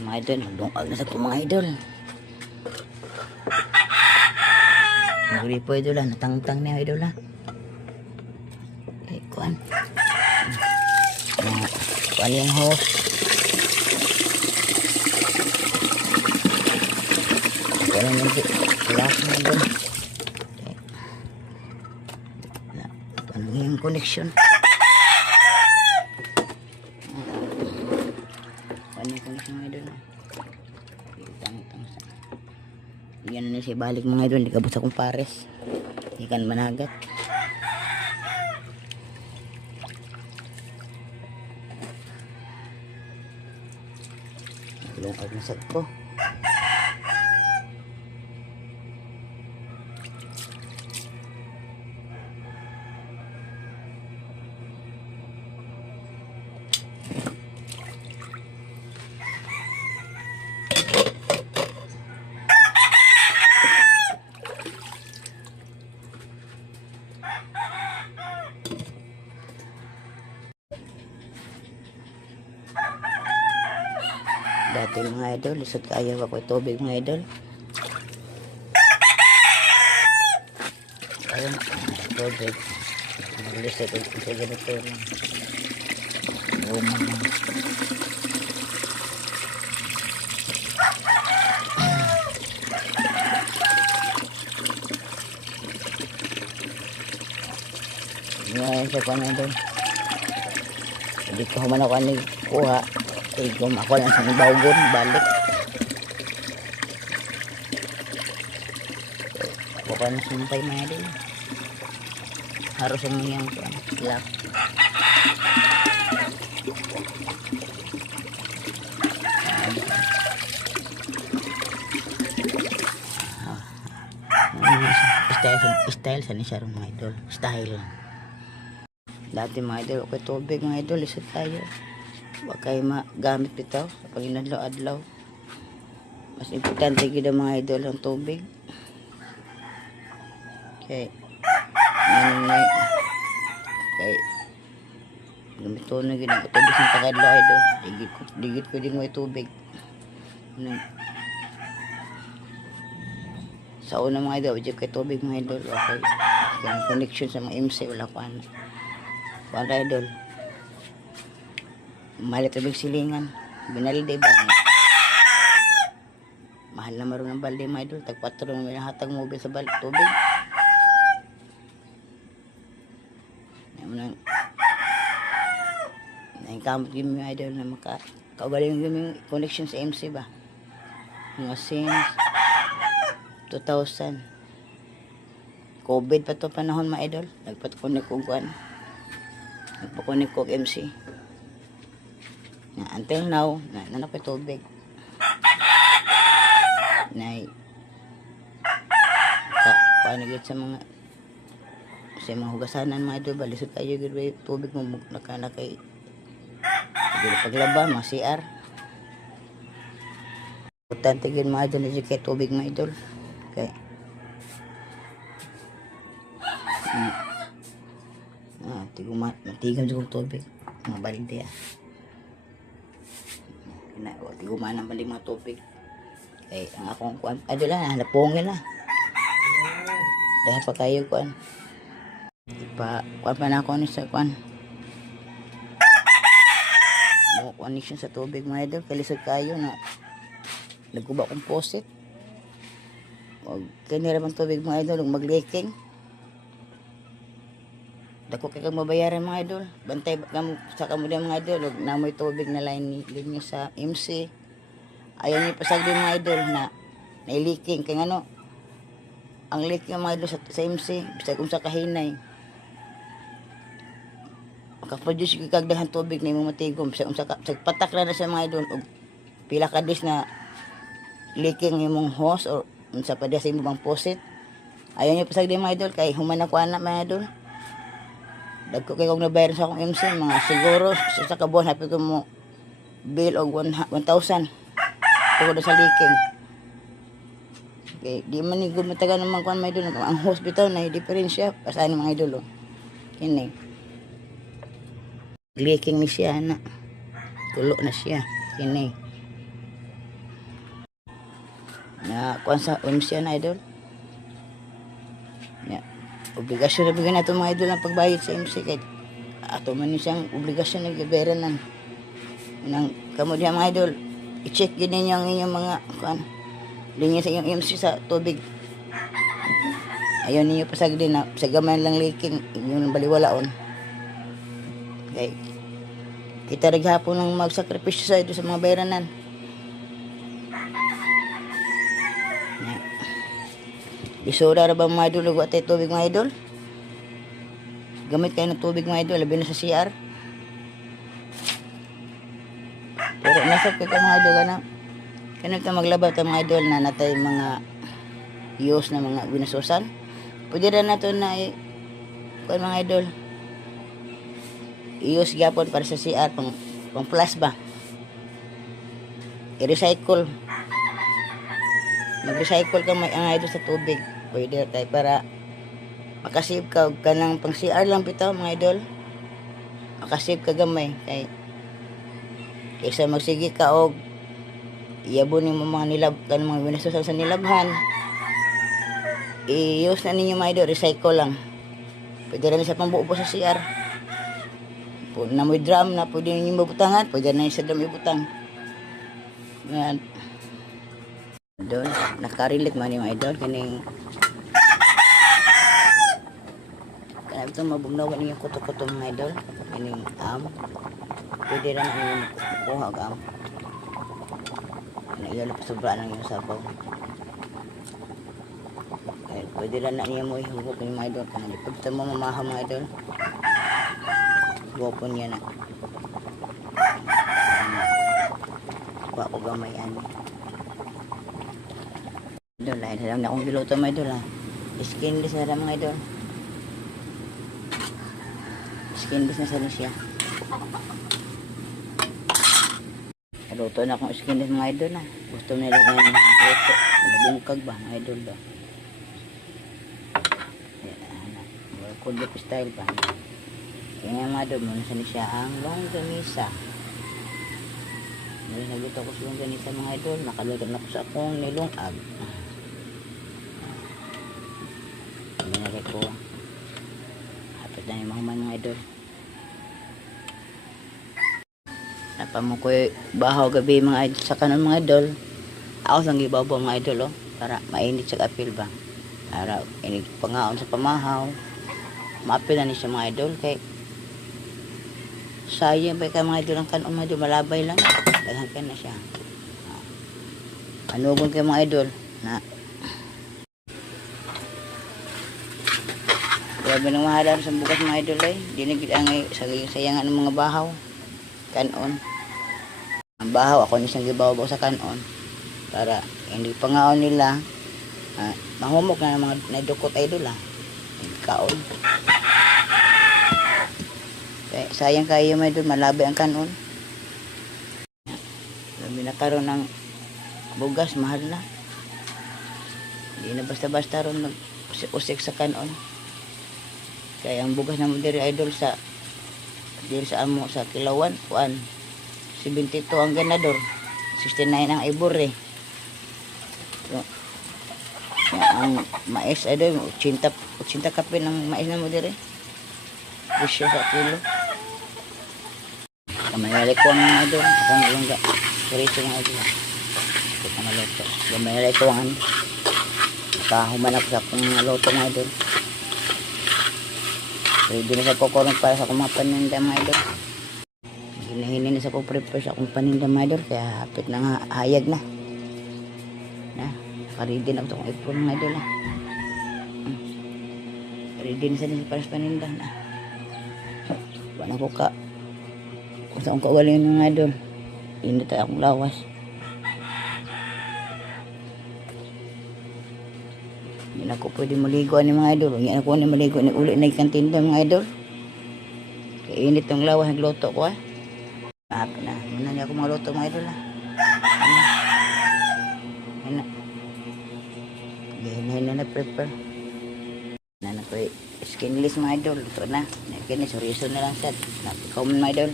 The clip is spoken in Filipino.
Mga idol, nagdungag na sa ito mga idol. Nagri po idol ha, natangtang niya idol ha. Okay, kuhan. Kuhan yung hose. Kuhan yung glass mga idol. Okay. Kuhan yung connection. Kuhan yung connection mga idol. Yan na siya balik mga idol, hindi ka basta kong pares, ikan managat. Lungkag na sakto. Dati mga idol, lisod kaya ako tubig mga idol. Ayun, tubig. Lisod ito sa ganito lang. Umang. Ngayon sa kanya idol. Hindi ko man ako kuha. Igom ako lang sa bawgon balik. Ako pa na sumpay mga din. Harus ang yung lock. Style sa ni Sharon mga idol. Style. Dati mga idol, okay tubig mga idol, isot tayo. Huwag kayo magamit bitaw sa pag-inadlaw-adlaw. Mas importante gid ang mga idol ang tubig. Okay. Okay. Gamito na gid ang tubig sa tagadlaw idol. Digit ko din mo tubig. Sa una mga idol, wala kay tubig mga idol. Okay. Yung connection sa mga MC wala pa. Wala idol. Mahal tubig silingan. Binalde ba? Mahal na maroon ng balde mga idol. Tag-4 na may hatag mobil sa tubig. Naingkamot yung mga idol na kaugaling yung connection sa MC ba? Mga since 2000. COVID pa to panahon mga idol. Nagpatukunik ko kuhan. Nagpakunik ko MC. Until now, nanapay tubig. Paano gid sa mga hugasanan mga idol, balisod tayo gid tubig mo nakanakay. Gid paglaba, mga CR. Importante gid mga idol na kay tubig mga idol. Okay. Tigam sa tubig. Mga balde Tiguman ang balik mga tubig. Okay, ang akong kuan. Ay, doon lang, napungin na. Dahil pa kayo kuan. Kuan pa na ako sa kuan. Mga connection sa tubig mga idol. Kalisod kayo na nagkuba kong posit. Huwag kanira bang tubig mga idol. Huwag mag-leaking. Dako kay kang mabayaran mga idol. Bantay sa kamuda mga idol. Huwag namoy tubig na line nyo sa MC. Ayaw nyo pasagdi mga idol na leaking. Kaya ano, ang leaking mga idol sa MC, bisa kung sa kahinay. Makaproduce yung kagdahan tubig na yung matigom. Sa patak na sa mga idol. O pila ka dis na leaking yung mong hose o sa padasa yung bang posit. Ayaw nyo pasagdi mga idol. Kaya human ako anak mga idol. Dagko kay kung nabayaran sa akong MC, mga siguro sa kabuhan happy ko mo bill og 1,000 tungod sa leaking. Okay, di man ni gumataga naman kuan may idol ang hospital na diferensya pasaan mga idol. Kini leaking ni siya na tulo na siya kini Na kuan sa MC na idol. Ya. Obligasyon na bigyan nato mga idol ang pagbayad sa MC kay ato man ni siyang obligasyon na gibayaran nang kamo diha mga idol. I-check gid ninyo ang inyong mga kuan linya sa inyong MC sa tubig. Ayaw ninyo pasagdi na sa gamay lang leaking yung baliwalaon. Okay. Kita naghapon ng magsakripisyo sa ito sa mga bayranan. Isura ra ba mga idol ug atay tubig mga idol? Gamit kayo ng tubig mga idol labi na sa CR. Pero nasab kay mga idol kanang ta maglaba ta mga idol na natay mga use na mga binasusan. Pwede ra nato na kuan mga idol. I-use gyapon para sa CR pang plus ba. I-recycle. Mag-recycle ka may ang idol sa tubig. Pwede tayo para makasave ka og kanang pang CR lang bitaw mga idol. Makasave ka gamay kay kaysa magsige ka og iyabon mo mga nilab kan mga binasusan sa nilabhan. I-use na ninyo mga idol, recycle lang. Pwede rin sa pambuo sa CR. Na may drum na pwede ninyo mabutangan, pwede na sa drum ibutang. Yan. Idol, nakarelate man yung idol kaning kanang ito mabugnawan niyo kuto-kuto mga idol kaning pwede rin ang kuha og naiyalo pa sobra lang yung sabaw. Kaya pwede rin na niya mo ihugok yung mga idol kanang pagta mo mamahaw mga idol gopon niya na kuha ko gamay idol, ay lang na akong giluto mga idol skinless na lang mga idol. Skinless na sana siya. Luto na akong skinless mga idol gusto nila ng luto. Nabungkag ba mga idol ba? Kudlip style ba? Kaya mga idol muna sana siya ang longganisa. Ngayon nagluto ko sa longganisa mga idol. Nakaluto na ko sa akong nilungag. Nalagay ko hapit na yung mga idol. Napamo ko bahaw gabi mga idol sa kanon mga idol. Ako sang gibabaw mga idol para mainit sa apil ba para inig pangaon sa pamahaw maapil na ni siya mga idol kay sayang ba ka mga idol ang kanon mga idol malabay lang daghan ka na siya anugon kay mga idol na grabe nang mahalan sa bukas mga idol dinigid ang sayangan ng mga bahaw kanon ang bahaw ako nisang gibabaw sa kanon para hindi pangaon nila mahumok na mga naidukot idol kaon kaya sayang kayo mga idol malabay ang kanon labi na karon ng bugas mahal na hindi na basta-basta ron usik sa kanon. Kaya ang bugas naman diri idol sa diri sa amo sa kilawan 72 ang ganador 69 ang ibore so, ang mais idol 80 kape ng mais na mo diri presyo sa kilo kamayali ko ang idol akong ilongga presyo ng idol ito ka maluto kamayali ko ang nakahuman ako sa akong maluto ng idol. Ready na sa kukurong para sa akong mga paninda mga idol. Hinahinin na sa kong prepare sa akong paninda mga idol. Kaya hapit na nga hayag na. Naka-ready na ako sa akong apron mga idol. Ready na sa para sa paninda na. Wala ko ka. Kung saan ko galing mga idol. Hindi tayo akong lawas. Hindi na ako pwede maligo ni mga idol. Hindi na ako maligo ni uli na ikantinda mga idol. Kaya init ang lawas nagluto ko Hap na. Muna niya ako mga luto mga idol Hina. Hina na prepare. Na ko skinless mga idol. Luto na. Kini sorriso na lang sad. Napikaw man mga idol.